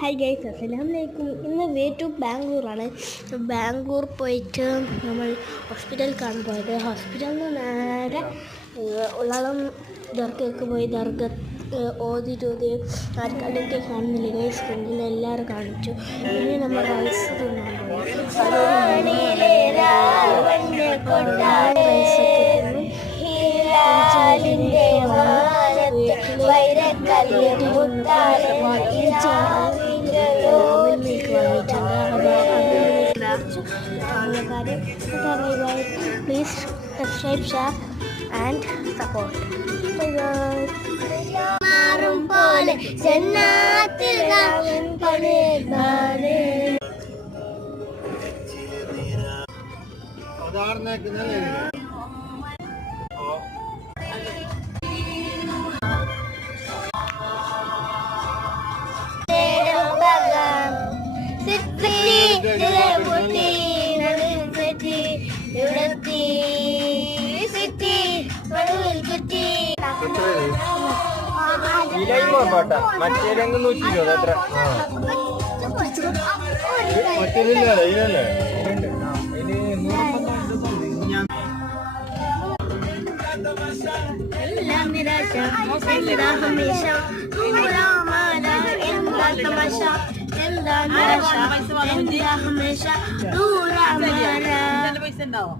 Hi guys, അസ്സലാമലൈക്കും. ഇന്ന് way to ബാംഗ്ലൂറാണ്. Bangalore പോയിട്ട് നമ്മൾ ഹോസ്പിറ്റലിലേക്കാണ് പോയത്. ഹോസ്പിറ്റലിൽ നിന്ന് നേരെ ഉള്ളളം ദർഗയ്ക്ക് പോയി. ദർഗ ഓതി ആർക്കല്ലെങ്കിൽ കാണുന്നില്ല ഗൈസ്. കുഞ്ഞിനെ എല്ലാവരും കാണിച്ചു. ഇനി നമ്മൾ റൈസ് തിന്നാൻ പോയി. Please subscribe, share and support. Bye bye. മാറും പോലെ ജന്നാത്തിൽ നാമൻ പണിതാനേ മറ്റേരങ്ങ് 120 എത്ര മറ്റേതില്ലേ ഇതിനല്ലേ പൈസ ഉണ്ടാവോ?